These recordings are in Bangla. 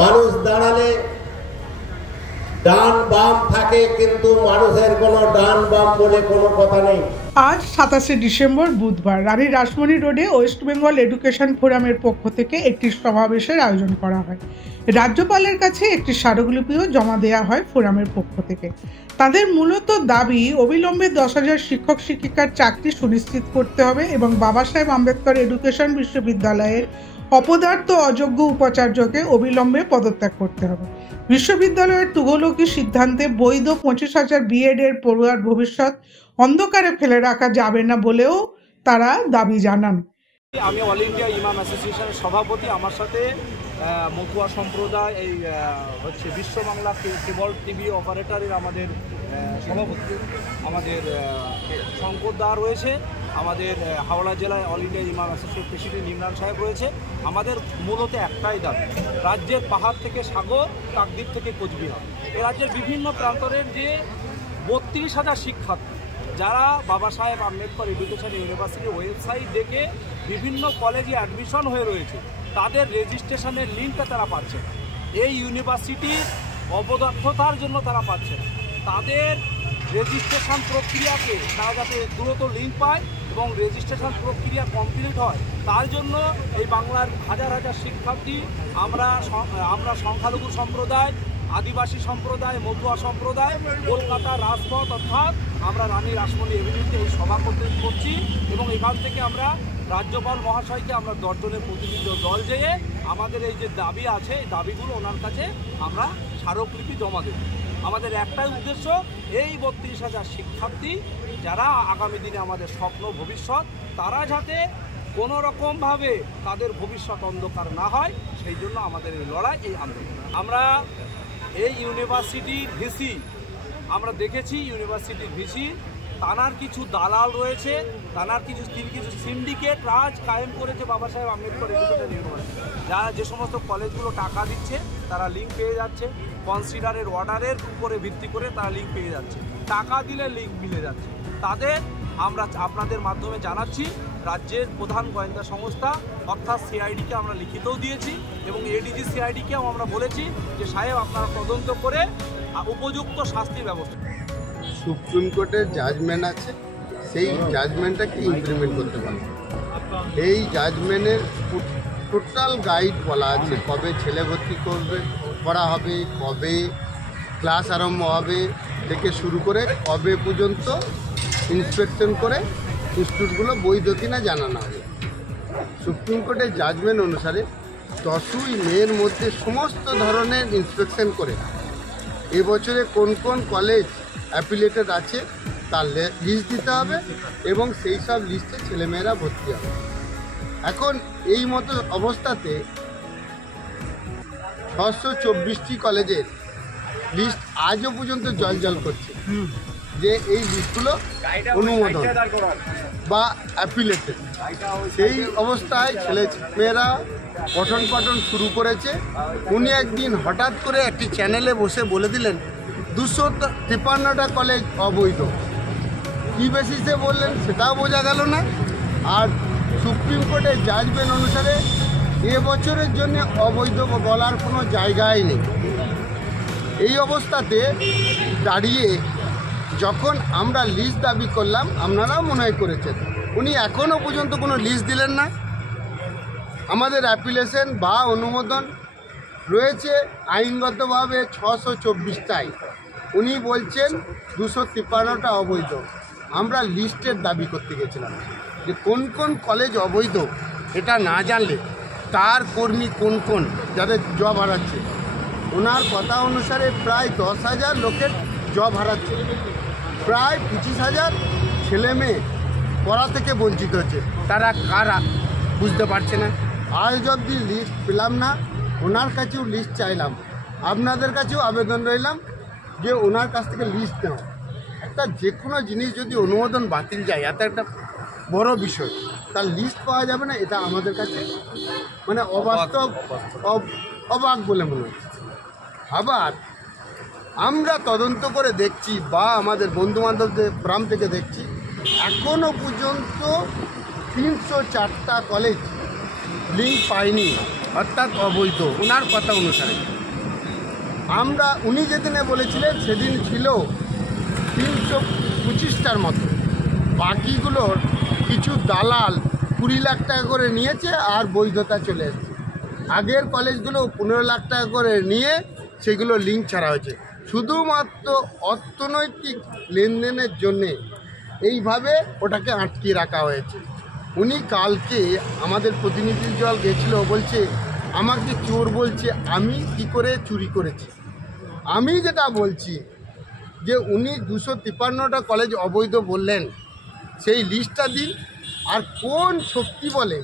মানুষ দাঁড়ালে ডান বাম থাকে, কিন্তু মানুষের কোনো ডান বাম বলে কোনো কথা নেই। আজ 27শে ডিসেম্বর বুধবার রানী রাসমণি রোডে ওয়েস্ট বেঙ্গল এডুকেশন ফোরামের পক্ষ থেকে একটি সমাবেশের আয়োজন করা হয়। রাজ্যপালের কাছে একটি স্মারকলিপিও জমা দেওয়া হয় ফোরামের পক্ষ থেকে। তাদের মূলত দাবি অবিলম্বে 10,000 শিক্ষক শিক্ষিকার চাকরি সুনিশ্চিত করতে হবে এবং বাবা সাহেব আম্বেদকর এডুকেশন বিশ্ববিদ্যালয়ের অপদার্থ অযোগ্য উপাচার্যকে অবিলম্বে পদত্যাগ করতে হবে। বিশ্ববিদ্যালয়ের তুগলকি সিদ্ধান্তে বৈধ 25,000 বিএড এর পড়ুয়ার ভবিষ্যৎ অন্ধকারে ফেলে রাখা যাবে না বলেও তারা দাবি জানান। আমি অল ইন্ডিয়া ইমাম অ্যাসোসিয়েশনের সভাপতি, আমার সাথে মতুয়া সম্প্রদায় এই হচ্ছে বিশ্ব বাংলা কেবল টিভি অপারেটরের আমাদের সভাপতি আমাদের শঙ্কর দা রয়েছে, আমাদের হাওড়া জেলায় অল ইন্ডিয়া ইমাম অ্যাসোসিয়েশন প্রেসিডেন্ট ইমরান সাহেব রয়েছে। আমাদের মূলত একটাই দাবি, রাজ্যের পাহাড় থেকে সাগর, কাকদ্বীপ থেকে কোচবিহার, এই রাজ্যের বিভিন্ন প্রান্তরের যে 32,000 শিক্ষার্থী যারা বাবা সাহেব আম্বেদকর এডুকেশন ইউনিভার্সিটির ওয়েবসাইট দেখে বিভিন্ন কলেজে অ্যাডমিশন হয়ে রয়েছে, তাদের রেজিস্ট্রেশনের লিঙ্কটা তারা পাচ্ছে না। এই ইউনিভার্সিটির অপদার্থতার জন্য তারা পাচ্ছে না। তাদের রেজিস্ট্রেশন প্রক্রিয়াকে তারা যাতে দ্রুত লিঙ্ক পায় এবং রেজিস্ট্রেশন প্রক্রিয়া কমপ্লিট হয়, তার জন্য এই বাংলার হাজার হাজার শিক্ষার্থী, আমরা সংখ্যালঘু সম্প্রদায়, আদিবাসী সম্প্রদায়, মতুয়া সম্প্রদায় কলকাতার রাজপথ অর্থাৎ আমরা রানী রাসমণি এভিনিউতে এই সভা করছি এবং এখান থেকে আমরা রাজ্যপাল মহাশয়কে আমরা 10 জনের প্রতিনিধি দল যেয়ে আমাদের এই যে দাবি আছে এই দাবিগুলো ওনার কাছে আমরা স্মারকলিপি জমা দেব। আমাদের একটাই উদ্দেশ্য, এই 32,000 শিক্ষার্থী যারা আগামী দিনে আমাদের স্বপ্ন ভবিষ্যৎ, তারা যাতে কোনো রকমভাবে তাদের ভবিষ্যৎ অন্ধকার না হয়, সেই জন্য আমাদের এই লড়াই, এই আন্দোলন। আমরা এই ইউনিভার্সিটির ভিসি আমরা দেখেছি, ইউনিভার্সিটির ভিসি তানার কিছু দালাল রয়েছে, তানার কিছু সিন্ডিকেট রাজ কায়েম করেছে বাবা সাহেব আম্বেদকর এডুকেশন ইউনিভার্সিটি। যারা যে সমস্ত কলেজগুলো টাকা দিচ্ছে তারা লিঙ্ক পেয়ে যাচ্ছে, কনসিডারের অর্ডারের উপরে ভিত্তি করে তারা লিঙ্ক পেয়ে যাচ্ছে, টাকা দিলে লিঙ্ক মিলে যাচ্ছে। তাদের আমরা আপনাদের মাধ্যমে জানাচ্ছি, রাজ্যের প্রধান গোয়েন্দা সংস্থা অর্থাৎ সিআইডিকে আমরা লিখিতও দিয়েছি এবং এডিজি সিআইডিকেও আমরা বলেছি যে সাহেব আপনারা তদন্ত করে উপযুক্ত শাস্তির ব্যবস্থা। সুপ্রিম কোর্টের জাজমেন্ট আছে, সেই জাজমেন্টটাকে ইমপ্লিমেন্ট করতে পারে। এই জাজমেন্টের টোটাল গাইড বলা আছে, কবে ছেলে ভর্তি করা হবে, কবে ক্লাস আরম্ভ হবে থেকে শুরু করে কবে পর্যন্ত ইন্সপেকশন করে ইনস্টিটিউটগুলো বৈধ কিনা জানানো হবে। সুপ্রিম কোর্টের জাজমেন্ট অনুসারে 10ই মের মধ্যে সমস্ত ধরনের ইন্সপেকশন করে এবছরে কোন কোন কলেজ অ্যাফিলিয়েটেড আছে তার লিস্ট দিতে হবে এবং সেই সব লিস্টে ছেলেমেয়েরা ভর্তি হবে। এখন এই মতো অবস্থাতে 624টি কলেজের লিস্ট আজও পর্যন্ত জল করছে যে এই লিস্টগুলো অনুমোদন বা অ্যাফিলিয়েটেড। সেই অবস্থায় ছেলেমেয়েরা পঠন পাঠন শুরু করেছে। উনি একদিন হঠাৎ করে একটি চ্যানেলে বসে বলে দিলেন 253টা কলেজ অবৈধ। কী বেসিসে বললেন সেটাও বোঝা গেল না। আর সুপ্রিম কোর্টের জাজমেন্ট অনুসারে এবছরের জন্য অবৈধ বলার কোনো জায়গাই নেই। এই অবস্থাতে দাঁড়িয়ে যখন আমরা লিস্ট দাবি করলাম, আপনারাও মনে হয় করেছেন, উনি এখনও পর্যন্ত কোনো লিস্ট দিলেন না। আমাদের অ্যাপ্লিকেশন বা অনুমোদন রয়েছে আইনগতভাবে 624টাই, উনি বলছেন 253টা অবৈধ। আমরা লিস্টের দাবি করতে গেছিলাম যে কোন কোন কলেজ অবৈধ, এটা না জানলে তার কর্মী কোন কোন যাদের জব হারাচ্ছে। ওনার কথা অনুসারে প্রায় 10,000 লোকের জব হারাচ্ছে, প্রায় 25,000 ছেলে মেয়ে পড়া থেকে বঞ্চিত হচ্ছে। তারা কারা বুঝতে পারছে না। আজ অবধি লিস্ট পেলাম না। ওনার কাছেও লিস্ট চাইলাম, আপনাদের কাছেও আবেদন রইলাম যে ওনার কাছ থেকে লিস্ট নেওয়া। একটা যে কোনো জিনিস যদি অনুমোদন বাতিল যায়, এত একটা বড় বিষয়, তার লিস্ট পাওয়া যাবে না, এটা আমাদের কাছে মানে অবাস্তব, অবাক বলে মনে হচ্ছে। আবার আমরা তদন্ত করে দেখছি বা আমাদের বন্ধুবান্ধবদের ফোরাম থেকে দেখছি, এখনও পর্যন্ত 304টা কলেজ লিঙ্ক পায়নি। অর্থাৎ অবৈধ ওনার কথা অনুসারে। আমরা উনি যেদিনে বলেছিলেন সেদিন ছিল 325টার মতো, বাকিগুলোর কিছু দালাল 20 লাখ টাকা করে নিয়েছে আর বৈধতা চলে এসেছে। আগের কলেজগুলো 15 লাখ টাকা করে নিয়ে সেগুলো লিঙ্ক ছাড়া হয়েছে, শুধুমাত্র অর্থনৈতিক লেনদেনের জন্যে এইভাবে ওটাকে আটকিয়ে রাখা হয়েছে। উনি কালকে আমাদের প্রতিনিধি দল গেছিল, বলছে আমাকে চোর বলছে, আমি কি করে চুরি করেছি। আমি যেটা বলছি যে উনি 253টা কলেজ অবৈধ বললেন, সেই লিস্টটা দিন, আর কোন শক্তি বলে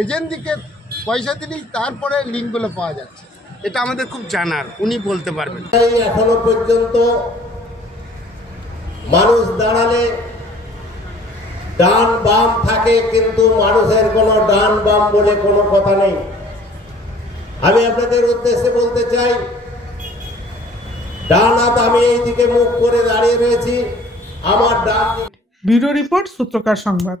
এজেন্টদিকে পয়সা দিলেই তারপরে লিঙ্কগুলো পাওয়া যাচ্ছে, এটা আমাদের খুব জানার, উনি বলতে পারবেন। এখনো পর্যন্ত মানুষ দাঁড়ালে ডান বাম থাকে, কিন্তু মানুষের কোনো ডান বাম বলে কোনো কথা নেই। আমি আপনাদের উদ্দেশ্যে বলতে চাই, ডান হাত আমি এইদিকে মুখ করে দাঁড়িয়ে রয়েছি, আমার ডান। ব্যুরো রিপোর্ট, সূত্রকার সংবাদ।